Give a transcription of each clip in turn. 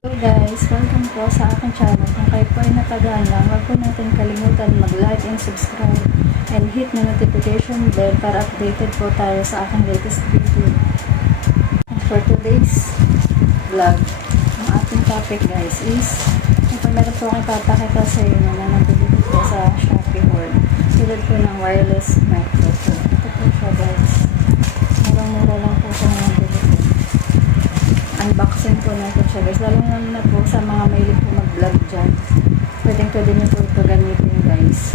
Hello guys, welcome po sa aking channel. Kung kayo po ay natagaan lang, huwag po natin kalimutan mag-like and subscribe and hit na notification bell para updated po tayo sa aking latest video. And for today's vlog, ang ating topic guys is meron po akong papakita sa inyo na nabili po sa Shopee World. Tulad po ng wireless microphone. Ito po siya guys. Murang-mura lang po sa mga nabili po. Unboxing po natin siya guys. Lalo na po sa mga mahilig po mag-vlog dyan. Pwede nyo po ito gamitin guys.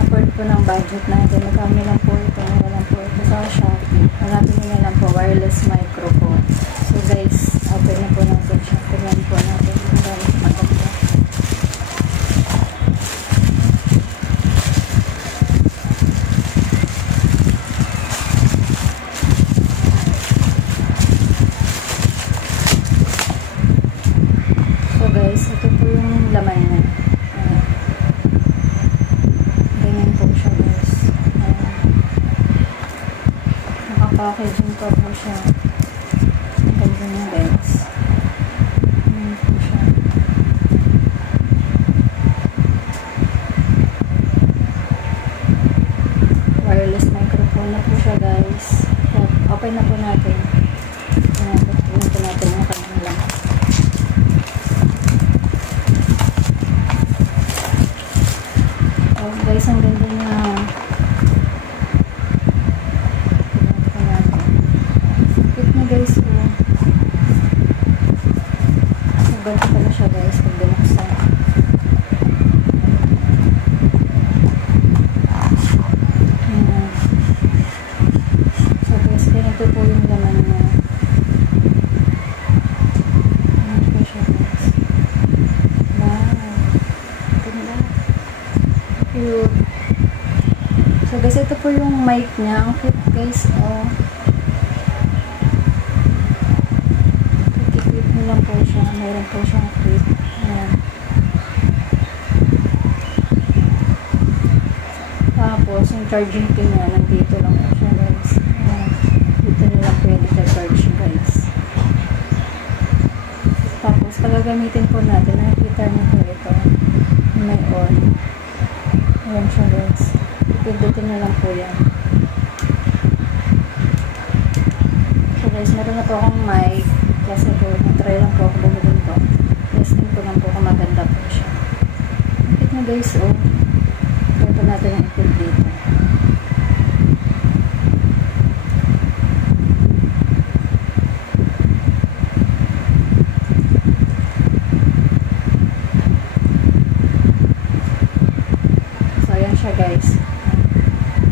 Afford po ng budget natin. Magkano lang po ito. Mura lang po ito sa Shopee. Hanapin nyo lang po wireless microphone. So guys, open na po natin siya. Tingnan po natin. Maganda. Guys, ito po yung laman niya. Ganyan po siya guys. Nakapackaging pa po siya. Ganda niya guys. Ganyan po siya. Wireless microphone na po siya guys. Open na po natin. Tingnan po natin yung kanyang laman. Guys, ang ganda niya. Cute na guys po. Ang ganda pala siya guys pag binuksan. So guys, ganito po yung laman niya. Ayan po siya guys. Wow. Ganda. Cute. So guys, ito po yung mic niya. Ang cute guys. Oh. Cute mo lang po siya. Mayroon po siyang clip. Ayan. Tapos, yung charging pin niya, nandito lang po siya guys. Ayan. Dito nyo lang pwede ka-charge guys. Tapos, pag gagamitin po natin, nakikita nyo po ito. May on. Ayan siya guys. Pindutin na lang po yan. So guys, meron na po akong mic. Kasi po, natry lang po ako bumili ito. Testing ko lang po kung maganda po siya. Nakit na guys, oh. Ito natin ang ipin dito. Siya guys.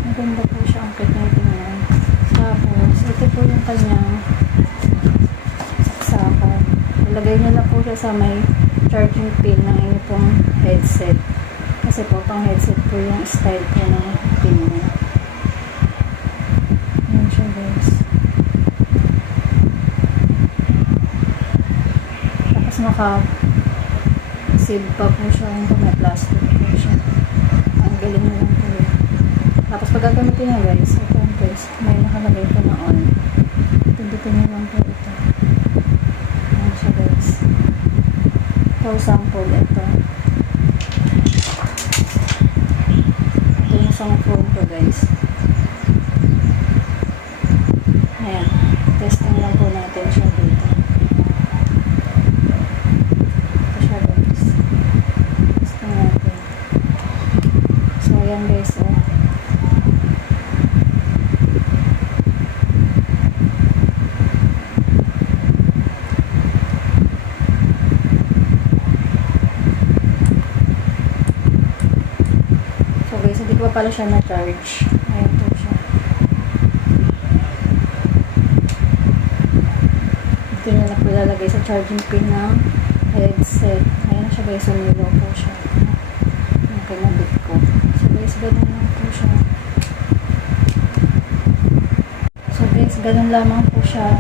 Maganda po siya ang kit na tingnan. Tapos, ito po yung kanyang saksakan. Ilagay nyo na po siya sa may charging pin ng inyong pong headset. Kasi po, pang headset po yung style po ng pin niya. Ayan siya guys. Tapos naka-seal pa po siya. Yung may plastic po siya. Galing na lang po yun. Tapos pag gagamitin niya guys, ito guys, may nakalagay po na on. Pindutin niyo lang po ito. Ayan siya guys. For sample, ito. Ito yung isang phone ko guys. Ayan. Testing lang po natin siya dito. Ito siya guys. Testing natin. So, ayan guys, oh. So guys, hindi ko pa pala siya na-charge. Ayan po siya. Ito nyo na po ilalagay sa charging pin ng headset. Ayan na siya guys, umilo po siya. Ayan, kinabit ko. So guys, ganun lang po siya. So guys, ganun lamang po siya.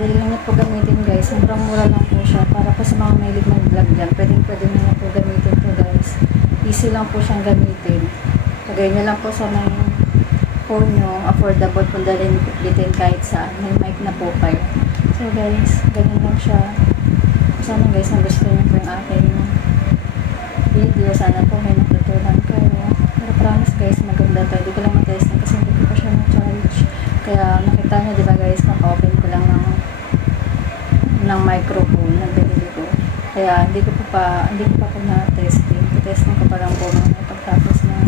Dali lang niya po gamitin guys. Murang-mura lang po siya. Para po sa mga mahilig mag-vlog dyan. Pwede nyo na po gamitin po guys. Easy lang po siyang gamitin. Lagay nyo lang po sa may phone nyo, affordable kung dalhin kahit saan. May mic na po kayo. So guys, ganun lang siya. sana guys nagustuhan niyo po yung aking video. Sana po may natutunan kayo. Pero promise guys, maganda to. Hindi ko lang matesting kasi hindi ko pa siya na-charge. Kaya nakita niyo diba guys, kaka-open ko lang ng microphone na binili ko. Kaya hindi ko pa po na-testing. Testing ko pa lang po mga pagtapos ng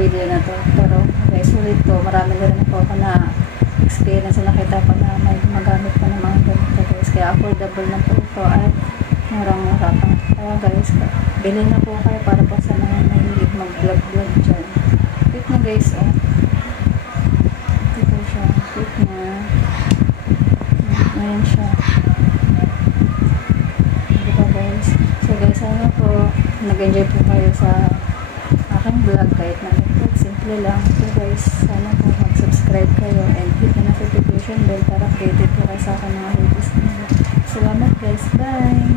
video na to. Pero guys, ulit to. Marami na rin po ako na experience na nakita pa na may magamit pa ng mga ganito guys. Kaya affordable na po ito at murang-mura pa. Kaya guys, bilhin na po kayo para po sa mga mahilig mag-vlog dyan. Cute na guys, oh. Ito siya. Cute na. Ayan siya. Diba guys? So guys, sana po nag-enjoy po kayo sa aking vlog kahit na ito. Simple lang. So guys, sana po mag-subscribe kayo and hit the notification bell para updated po kayo sa akin mga latest video. Salamat guys. Bye!